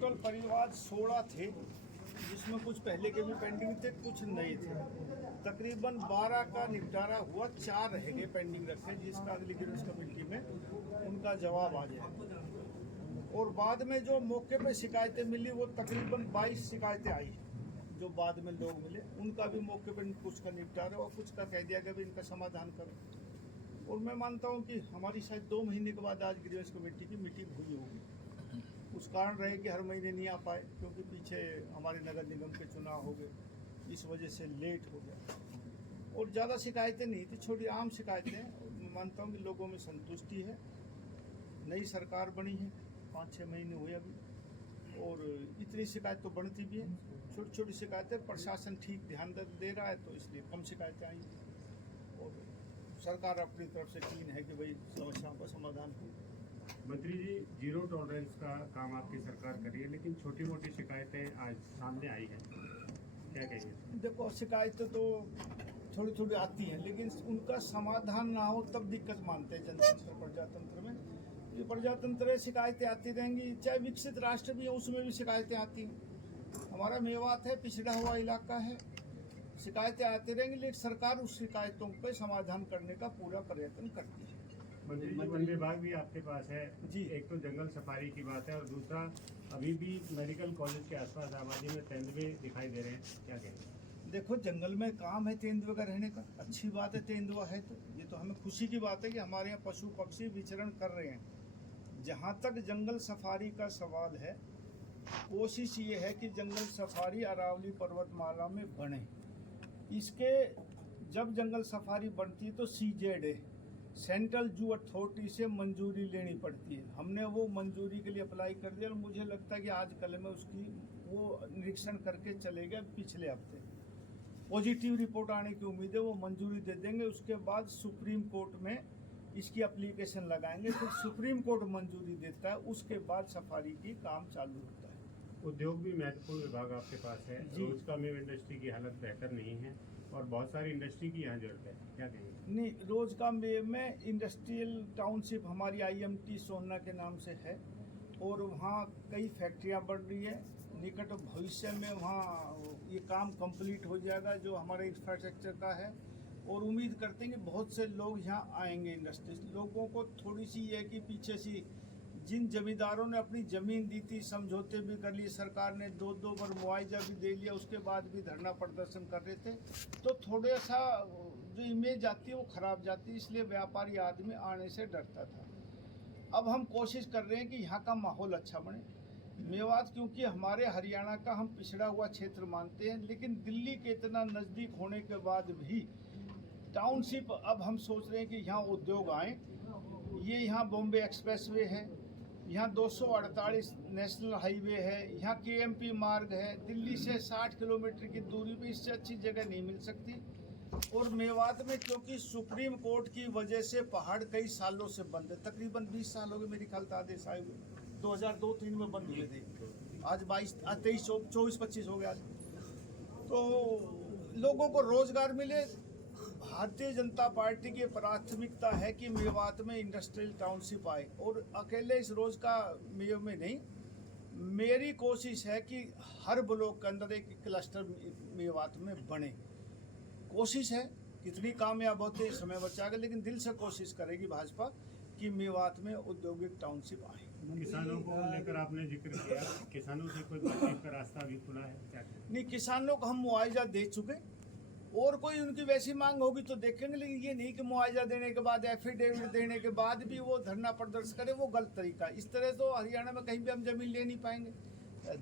Total परिवार 16 थे, जिसमें कुछ पहले के भी पेंडिंग थे, कुछ नए थे। तकरीबन 12 का निपटारा हुआ, 4 रह गए पेंडिंग रखे, जिसका अगली ग्रीवेंस कमेटी में उनका जवाब आ जाए। और बाद में जो मौके पे शिकायतें मिली वो तकरीबन 22 शिकायतें आई, जो बाद में लोग मिले उनका भी मौके पे कुछ का निपटारा और कुछ का कह दिया गया भी इनका समाधान करो। और मैं मानता हूँ कि हमारी शायद 2 महीने के बाद आज ग्रीवेंस कमेटी की मीटिंग हुई होगी। उस कारण रहे कि हर महीने नहीं आ पाए, क्योंकि पीछे हमारे नगर निगम के चुनाव हो गए, इस वजह से लेट हो गया। और ज़्यादा शिकायतें नहीं थी, छोटी आम शिकायतें। मैं मानता हूँ कि लोगों में संतुष्टि है। नई सरकार बनी है, 5-6 महीने हुए अभी, और इतनी शिकायत तो बढ़ती भी है। छोटी छोटी शिकायतें प्रशासन ठीक ध्यान दे रहा है, तो इसलिए कम शिकायतें आई। और सरकार अपनी तरफ से कीन है कि भाई समस्याओं का समाधान हो। मंत्री जी, जीरो टॉलरेंस का काम आपकी सरकार कर रही है, लेकिन छोटी मोटी शिकायतें आज सामने आई हैं, क्या कहेंगे? देखो, शिकायतें तो थोड़ी थोड़ी आती हैं, लेकिन उनका समाधान ना हो तब दिक्कत मानते हैं जनतंत्र प्रजातंत्र में। ये प्रजातंत्र है, शिकायतें आती रहेंगी, चाहे विकसित राष्ट्र भी है उसमें भी शिकायतें आती हैं। हमारा मेवात है, पिछड़ा हुआ इलाका है, शिकायतें आती रहेंगी, लेकिन सरकार उस शिकायतों पे समाधान करने का पूरा प्रयत्न करती है। मंत्री जी, वन विभाग भी आपके पास है जी। एक तो जंगल सफारी की बात है, और दूसरा अभी भी मेडिकल कॉलेज के आसपास आबादी में तेंदुए दिखाई दे रहे हैं, क्या कहेंगे? देखो, जंगल में काम है तेंदुए का रहने का, अच्छी बात है। तेंदुआ है तो ये तो हमें खुशी की बात है कि हमारे यहाँ पशु पक्षी विचरण कर रहे हैं। जहाँ तक जंगल सफारी का सवाल है, कोशिश ये है कि जंगल सफारी अरावली पर्वतमाला में बने। इसके जब जंगल सफारी बनती है तो CZA सेंट्रल जू अथॉरिटी से मंजूरी लेनी पड़ती है। हमने वो मंजूरी के लिए अप्लाई कर दिया और मुझे लगता है कि आज कल में उसकी वो निरीक्षण करके चले गए। पिछले हफ्ते पॉजिटिव रिपोर्ट आने की उम्मीद है, वो मंजूरी दे देंगे। उसके बाद सुप्रीम कोर्ट में इसकी एप्लीकेशन लगाएंगे, फिर सुप्रीम कोर्ट मंजूरी देता है, उसके बाद सफारी की काम चालू होता है। उद्योग भी महत्वपूर्ण विभाग आपके पास है, रोजगार इंडस्ट्री की हालत बेहतर नहीं है और बहुत सारी इंडस्ट्री की यहाँ जरूरत है, क्या कहेंगे? नहीं, रोजगार में इंडस्ट्रियल टाउनशिप हमारी IMT सोना के नाम से है, और वहाँ कई फैक्ट्रियाँ बढ़ रही है। निकट भविष्य में वहाँ ये काम कंप्लीट हो जाएगा जो हमारे इंफ्रास्ट्रक्चर का है, और उम्मीद करते हैं कि बहुत से लोग यहाँ आएंगे इंडस्ट्रीज। लोगों को थोड़ी सी ये है कि पीछे सी जिन जमींदारों ने अपनी ज़मीन दी थी, समझौते भी कर लिए, सरकार ने 2-2 बार मुआवजा भी दे लिया, उसके बाद भी धरना प्रदर्शन कर रहे थे, तो थोड़ा सा जो इमेज आती है वो ख़राब जाती है, इसलिए व्यापारी आदमी आने से डरता था। अब हम कोशिश कर रहे हैं कि यहाँ का माहौल अच्छा बने। मेवात क्योंकि हमारे हरियाणा का हम पिछड़ा हुआ क्षेत्र मानते हैं, लेकिन दिल्ली के इतना नज़दीक होने के बाद भी टाउनशिप अब हम सोच रहे हैं कि यहाँ उद्योग आएँ। ये यहाँ बॉम्बे एक्सप्रेसवे है, यहाँ 248 नेशनल हाईवे है, यहाँ KMP मार्ग है, दिल्ली से 60 किलोमीटर की दूरी पे, इससे अच्छी जगह नहीं मिल सकती। और मेवात में क्योंकि सुप्रीम कोर्ट की वजह से पहाड़ कई सालों से बंद है, तकरीबन 20 साल हो गए मेरे ख्याल से आदेश आए हुए, 2002-3 में बंद हुए थे, आज 23-24-25 हो गया आज। तो लोगों को रोजगार मिले। भारतीय जनता पार्टी की प्राथमिकता है कि मेवात में इंडस्ट्रियल टाउनशिप आए, और अकेले इस रोज का मेय में नहीं, मेरी कोशिश है कि हर ब्लॉक के अंदर एक क्लस्टर मेवात में बने। कोशिश है, कितनी कामयाब होते हैं समय बचाएगा, लेकिन दिल से कोशिश करेगी भाजपा कि मेवात में औद्योगिक टाउनशिप आए। किसानों को लेकर आपने जिक्र किया, किसानों से कोई बातचीत का रास्ता भी खुला है क्या? नहीं, किसानों को हम मुआवजा दे चुके, और कोई उनकी वैसी मांग होगी तो देखेंगे, लेकिन ये नहीं कि मुआवजा देने के बाद, एफिडेविट देने के बाद भी वो धरना प्रदर्शन करे, वो गलत तरीका। इस तरह तो हरियाणा में कहीं भी हम जमीन ले नहीं पाएंगे।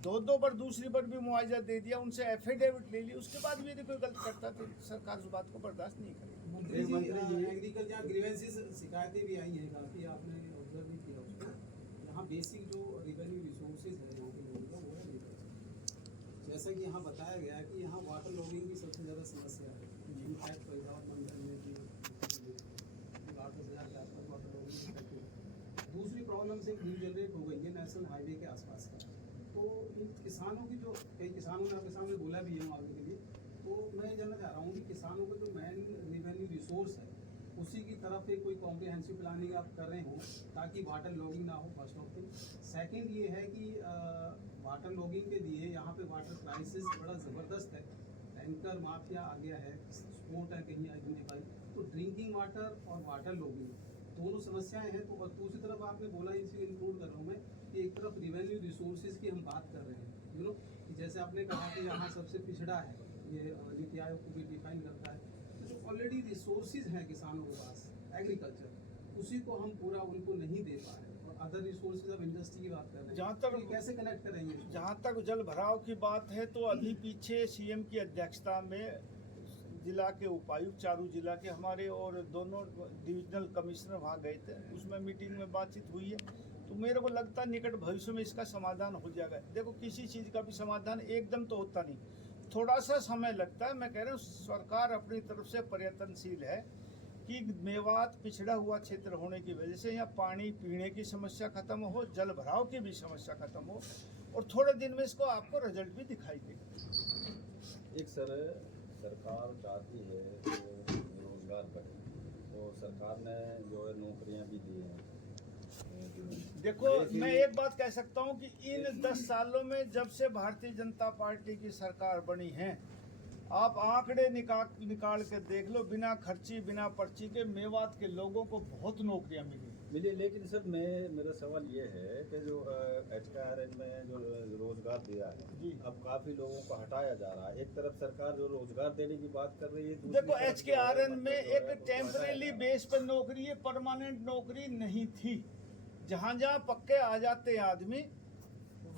2 बार, दूसरी बार भी मुआवजा दे दिया, उनसे एफिडेविट ले ली, उसके बाद भी यदि कोई गलत करता तो सरकार उस बात को बर्दाश्त नहीं करेगी। एग्रीकल्चर ग्रीवेंसेस शिकायतें भी आई हैं काफ़ी, आपने ऑब्जर्व भी किया उसको। यहाँ बेसिक जो रेवेन्यू रिसोर्सेज है यहाँ के लोगों का, वो है नहीं। जैसा कि यहाँ बताया गया है कि यहाँ वाटर लॉगिंग की सबसे ज़्यादा समस्या है। इनफैक्ट फरीदाबाद मंडल में भी 8-10 हज़ार के आसपास वाटर लॉगिंग है। दूसरी प्रॉब्लम से न्यू जनरेट हो गई है नेशनल हाईवे के आसपास का। तो इन किसानों की जो, कई किसानों ने आपके सामने बोला भी है मुआवजे के लिए, तो मैं जानना चाह रहा हूँ कि किसानों का जो मेन रेवेन्यू रिसोर्स है उसी की तरफ से कोई कॉम्प्रिहेंसिव प्लानिंग आप कर रहे हो ताकि वाटर लॉगिंग ना हो, फर्स्ट ऑफ थिंग। सेकेंड ये है कि लॉगिंग के लिए यहाँ पे वाटर क्राइसिस बड़ा ज़बरदस्त है, टैंकर माफिया आ गया है, स्पोर्ट है कहीं आइडेंटिफाई, तो ड्रिंकिंग वाटर और वाटर लॉगिंग दोनों समस्याएं हैं। तो और दूसरी तरफ आपने बोला, इसे इंक्लूड कर रहा हूँ मैं, कि एक तरफ रिवेन्यू रिसोर्सेज की हम बात कर रहे हैं, यू नो, जैसे आपने कहा कि यहाँ सबसे पिछड़ा है, ये नीति आयोग को भी डिफाइन करता है, तो ऑलरेडी रिसोर्सेज हैं किसानों के पास एग्रीकल्चर, उसी को हम पूरा उनको नहीं दे पा रहे, और अदर रिसोर्सेज ऑफ इंडस्ट्री की बात कर रहे हैं, जहाँ तक तो ये कैसे कनेक्ट करेंगे? जहाँ तक जल भराव की बात है तो अभी पीछे सीएम की अध्यक्षता में जिला के उपायुक्त, चारू जिला के हमारे और दोनों डिविजनल कमिश्नर वहाँ गए थे, उसमें मीटिंग में बातचीत हुई है। तो मेरे को लगता है निकट भविष्य में इसका समाधान हो जाएगा। देखो किसी चीज़ का भी समाधान एकदम तो होता नहीं, थोड़ा सा समय लगता है। मैं कह रहा हूँ सरकार अपनी तरफ से प्रयत्नशील है कि मेवात पिछड़ा हुआ क्षेत्र होने की वजह से यहाँ पानी पीने की समस्या खत्म हो, जल भराव की भी समस्या खत्म हो, और थोड़े दिन में इसको आपको रिजल्ट भी दिखाई देगा। एक सरकार चाहती है कि रोजगार बढ़े, तो सरकार ने जो है नौकरियां भी दी हैं। देखो मैं एक बात कह सकता हूँ कि इन 10 सालों में जब से भारतीय जनता पार्टी की सरकार बनी है, आप आंकड़े निकाल के देख लो, बिना खर्ची बिना पर्ची के मेवात के लोगों को बहुत नौकरियां मिली। लेकिन सर मेरा सवाल ये है कि जो HKRN में जो रोजगार दिया है, जी, अब काफी लोगों को हटाया जा रहा है। एक तरफ सरकार जो रोजगार देने की बात कर रही है, देखो HKRN में एक टेम्परेरी बेस पर नौकरी है, परमानेंट नौकरी नहीं थी। जहाँ जहाँ पक्के आ जाते आदमी,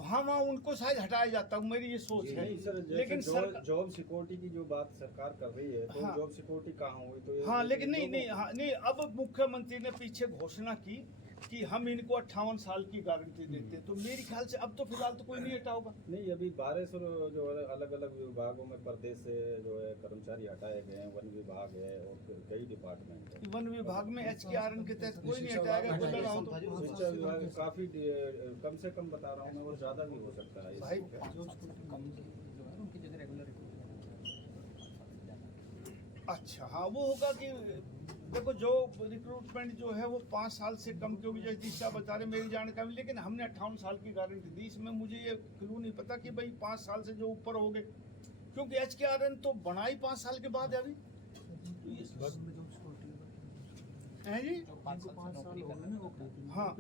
वहाँ उनको शायद हटाया जाता हूँ, मेरी ये सोच है। लेकिन जॉब सिक्योरिटी की जो बात सरकार कर रही है, तो हाँ, जॉब सिक्योरिटी कहाँ हुई? तो हाँ, लेकिन नहीं, अब मुख्यमंत्री ने पीछे घोषणा की कि हम इनको 58 साल की गारंटी देते हैं, तो मेरे ख्याल से अब तो फिलहाल तो कोई नहीं हटा होगा। नहीं, अभी 1200 जो है अलग अलग विभागों में प्रदेश से जो है कर्मचारी हटाए गए हैं। वन विभाग है और फिर कई डिपार्टमेंट है। वन विभाग में HKRN के तहत कोई नहीं हटाएगा, कोई लगा हो तो। शिक्षा विभाग काफी कम से कम बता रहा हूँ मैं, वो ज्यादा भी हो सकता है भाई अच्छा, हाँ वो होगा कि देखो जो रिक्रूटमेंट जो है वो 5 साल से कम, क्योंकि जैसे दिशा बता रहे मेरी जानकारी, लेकिन हमने 58 साल की गारंटी दी। इसमें मुझे ये क्लू नहीं पता कि भाई 5 साल से जो ऊपर हो गए, क्योंकि HKRN तो बना ही 5 साल के बाद है अभी। है जी, हाँ।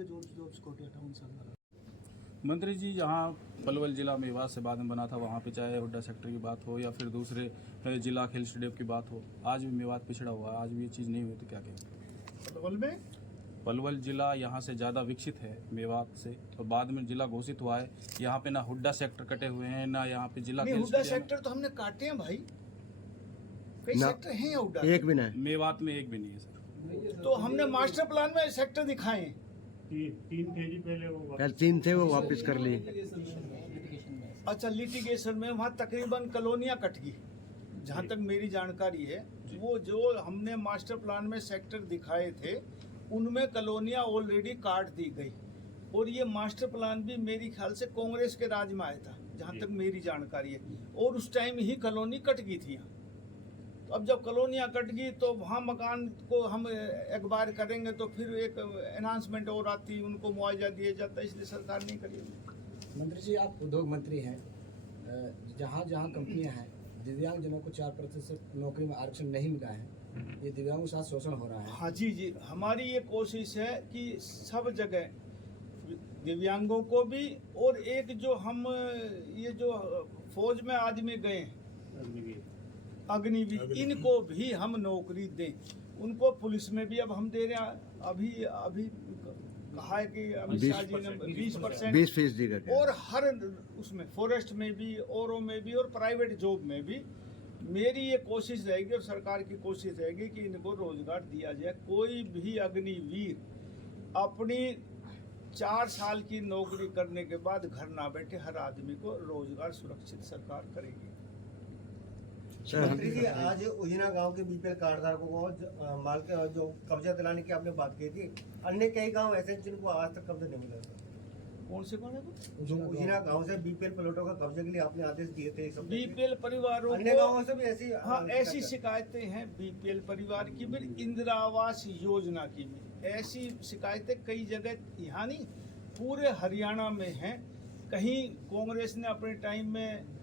मंत्री जी, यहाँ पलवल जिला मेवात से बाद में बना था, वहाँ पे चाहे हुड्डा सेक्टर की बात हो या फिर दूसरे जिला खेल स्टेडियम की बात हो, आज भी मेवात पिछड़ा हुआ है। आज भी ये चीज़ नहीं हुई तो क्या कहेंगे? पलवल जिला यहाँ से ज़्यादा विकसित है मेवात से, और बाद में जिला घोषित हुआ है। यहाँ पे ना हुड्डा सेक्टर कटे हुए हैं, ना यहाँ पे जिला खेल हुड्डा सेक्टर तो हमने काटे हैं भाई, कई सेक्टर हैं हुड्डा, एक भी नहीं। मेवात में एक भी नहीं है सर। तो हमने मास्टर प्लान में सेक्टर दिखाए हैं। 3 थे जी पहले, वो 3 थे, वो वापस कर ली। अच्छा, लिटिगेशन में वहाँ तकरीबन कॉलोनियाँ कट गई, जहाँ तक मेरी जानकारी है। वो जो हमने मास्टर प्लान में सेक्टर दिखाए थे, उनमें कॉलोनियाँ ऑलरेडी काट दी गई, और ये मास्टर प्लान भी मेरी ख्याल से कांग्रेस के राज में आया था, जहाँ तक मेरी जानकारी है, और उस टाइम ही कॉलोनी कट गई थी। तो अब जब कॉलोनियाँ कट गई तो वहाँ मकान को हम एक बार करेंगे तो फिर एक अनाउंसमेंट और आती, उनको मुआवजा दिया जाता, इसलिए सरकार नहीं करी। मंत्री जी, आप उद्योग मंत्री हैं, जहाँ जहाँ कंपनियाँ हैं, दिव्यांगजनों को 4% नौकरी में आरक्षण नहीं मिला है, ये दिव्यांगों के साथ शोषण हो रहा है। हाँ जी, हमारी ये कोशिश है कि सब जगह दिव्यांगों को भी, और एक जो हम ये जो फौज में आदमी गए अग्निवीर, इनको भी हम नौकरी दें। उनको पुलिस में भी अब हम दे रहे हैं। अभी कहा है कि अमित शाह जी ने 20% और हर उसमें फॉरेस्ट में भी, औरों में भी, और प्राइवेट जॉब में भी। मेरी ये कोशिश रहेगी और सरकार की कोशिश रहेगी कि इनको रोजगार दिया जाए। कोई भी अग्निवीर अपनी 4 साल की नौकरी करने के बाद घर ना बैठे, हर आदमी को रोजगार सुरक्षित सरकार करेगी। मंत्री जी, आज उजना गांव के बीपीएल कार्डधारकों को माल के जो कब्जा दिलाने की आपने बात की थी, अन्य कई गांव ऐसे हैं जिनको आज तक कब्जा नहीं मिला। कौन से गाँव है? जो उजना गांव से बीपीएल प्लॉटों का कब्जे के लिए आपने आदेश दिए थे, बीपीएल परिवारों अन्य गांवों से भी ऐसी ऐसी शिकायतें हैं। बीपीएल परिवार की भी, इंदिरा आवास योजना की भी ऐसी शिकायतें कई जगह, यहाँ नहीं पूरे हरियाणा में हैं। कहीं कांग्रेस ने अपने टाइम में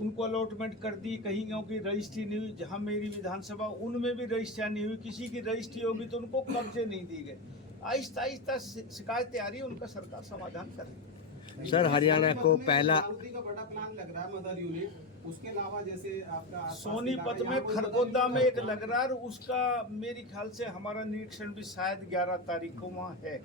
उनको अलॉटमेंट कर दी, कहीं गाँव की रजिस्ट्री नहीं हुई। जहाँ मेरी विधानसभा उनमें भी रजिस्ट्री नहीं हुई, किसी की रजिस्ट्री होगी तो उनको कब्जे नहीं दी गए। आहिस्ता आहिस्ता शिकायतें आ रही है, उनका सरकार समाधान कर रही है। सर हरियाणा को पहला मारुति का बड़ा प्लान लग रहा है मदर यूनिट, उसके अलावा जैसे आपका आसपास सोनीपत इलाका, में यहाँ कोई खरगोदा मदर में एक यूनिट लग रहा है, और उसका मेरे ख्याल से हमारा निरीक्षण भी शायद 11 तारीख को वहाँ है,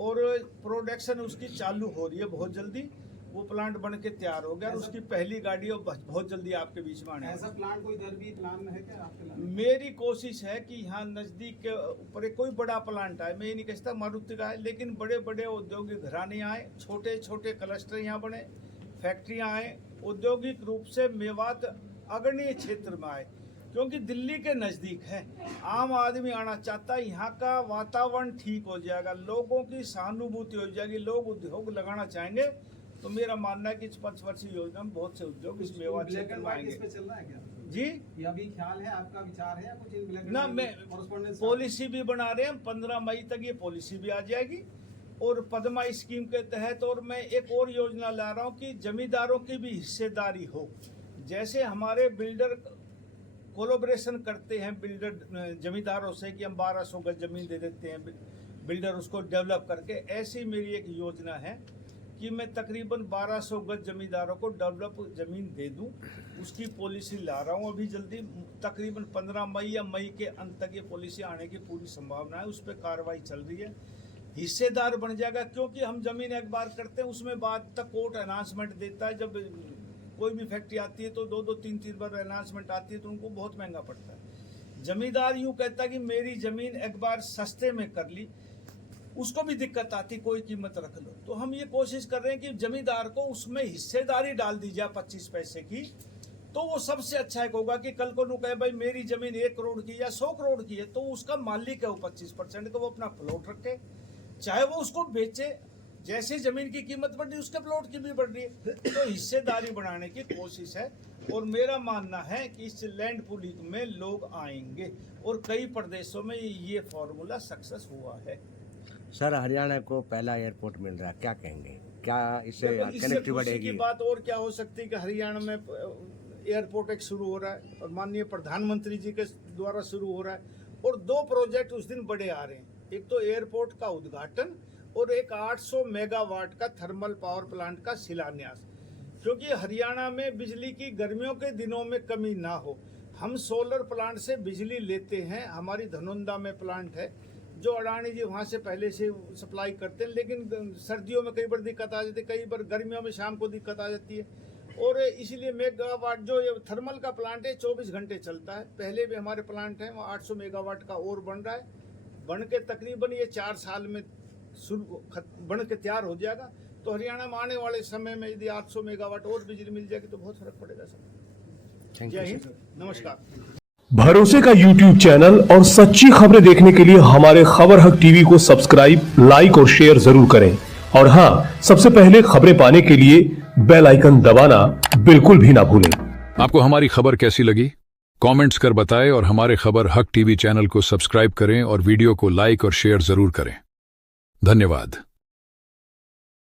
और प्रोडक्शन उसकी चालू हो रही है बहुत जल्दी। वो प्लांट बन के तैयार हो गया और उसकी पहली गाड़ी बहुत जल्दी आपके बीच में आने वाली है। ऐसा प्लान कोई इधर भी प्लान है क्या आपके लाने? मेरी कोशिश है कि यहाँ नज़दीक के ऊपर एक कोई बड़ा प्लांट आए। मैं ये नहीं कहता मारुति का है, लेकिन बड़े बड़े औद्योगिक घराने आए, छोटे छोटे क्लस्टर यहाँ बने, फैक्ट्रियाँ आए, औद्योगिक रूप से मेवात अग्रणीय क्षेत्र में आए, क्योंकि दिल्ली के नज़दीक है। आम आदमी आना चाहता है, यहाँ का वातावरण ठीक हो जाएगा, लोगों की सहानुभूति हो जाएगी, लोग उद्योग लगाना चाहेंगे। तो मेरा मानना है कि इस 5 वर्षीय योजना में बहुत से उद्योग इस मेवात क्षेत्र में आएंगे। इस पे चल रहा है क्या जी, ये अभी ख्याल है आपका, विचार है या कुछ इन ब्लैक ना, मैं correspondence पॉलिसी भी बना रहे हैं। 15 मई तक ये पॉलिसी भी आ जाएगी, और पद्मा स्कीम के तहत। और मैं एक और योजना ला रहा हूँ कि जमींदारों की भी हिस्सेदारी हो। जैसे हमारे बिल्डर कोलोब्रेशन करते हैं बिल्डर जमींदारों से कि हम 1200 गज जमीन दे देते हैं, बिल्डर उसको डेवलप करके। ऐसी मेरी एक योजना है कि मैं तकरीबन 1200 गज जमींदारों को डेवलप जमीन दे दूं। उसकी पॉलिसी ला रहा हूं अभी जल्दी, तकरीबन 15 मई या मई के अंत तक ये पॉलिसी आने की पूरी संभावना है। उस पर कार्रवाई चल रही है, हिस्सेदार बन जाएगा। क्योंकि हम जमीन एक बार करते हैं, उसमें बाद तक कोर्ट अनाउंसमेंट देता है। जब कोई भी फैक्ट्री आती है तो 2-2, 3-3 बार अनाउंसमेंट आती है, तो उनको बहुत महंगा पड़ता है। जमींदार यूँ कहता है कि मेरी जमीन एक बार सस्ते में कर ली, उसको भी दिक्कत आती, कोई कीमत रख लो। तो हम ये कोशिश कर रहे हैं कि जमींदार को उसमें हिस्सेदारी डाल दी जाए 25 पैसे की, तो वो सबसे अच्छा एक होगा कि कल को नु कहे भाई मेरी जमीन 1 करोड़ की या 100 करोड़ की है, तो उसका मालिक है वो 25% का, वो अपना प्लॉट रखे, चाहे वो उसको बेचे। जैसे जमीन की कीमत बढ़ रही है, उसके प्लॉट की भी बढ़ रही है। तो हिस्सेदारी बढ़ाने की कोशिश है, और मेरा मानना है कि इस लैंड पूलिंग में लोग आएंगे, और कई प्रदेशों में ये फॉर्मूला सक्सेस हुआ है। सर हरियाणा को पहला एयरपोर्ट मिल रहा है, क्या कहेंगे? क्या इससे देखो, इससे कनेक्टिविटी खुशी बढ़ेगी? की बात और क्या हो सकती है कि हरियाणा में एयरपोर्ट एक शुरू हो रहा है, और माननीय प्रधानमंत्री जी के द्वारा शुरू हो रहा है, और 2 प्रोजेक्ट उस दिन बड़े आ रहे हैं। एक तो एयरपोर्ट का उद्घाटन, और एक 800 मेगावाट का थर्मल पावर प्लांट का शिलान्यास। क्योंकि हरियाणा में बिजली की गर्मियों के दिनों में कमी ना हो, हम सोलर प्लांट से बिजली लेते हैं। हमारी धनौंदा में प्लांट है जो अडानी जी वहाँ से पहले से सप्लाई करते हैं, लेकिन सर्दियों में कई बार दिक्कत आ जाती है, कई बार गर्मियों में शाम को दिक्कत आ जाती है। और इसलिए मेगावाट जो ये थर्मल का प्लांट है 24 घंटे चलता है। पहले भी हमारे प्लांट हैं, वो 800 मेगावाट का और बन रहा है, बन के तकरीबन ये 4 साल में बन के तैयार हो जाएगा। तो हरियाणा में आने वाले समय में यदि 800 मेगावाट और बिजली मिल जाएगी तो बहुत फर्क पड़ेगा सर। जय हिंद, नमस्कार। भरोसे का YouTube चैनल और सच्ची खबरें देखने के लिए हमारे खबर हक टीवी को सब्सक्राइब, लाइक और शेयर जरूर करें। और हाँ, सबसे पहले खबरें पाने के लिए बेल आइकन दबाना बिल्कुल भी ना भूलें। आपको हमारी खबर कैसी लगी? कमेंट्स कर बताएं, और हमारे खबर हक टीवी चैनल को सब्सक्राइब करें और वीडियो को लाइक और शेयर जरूर करें। धन्यवाद।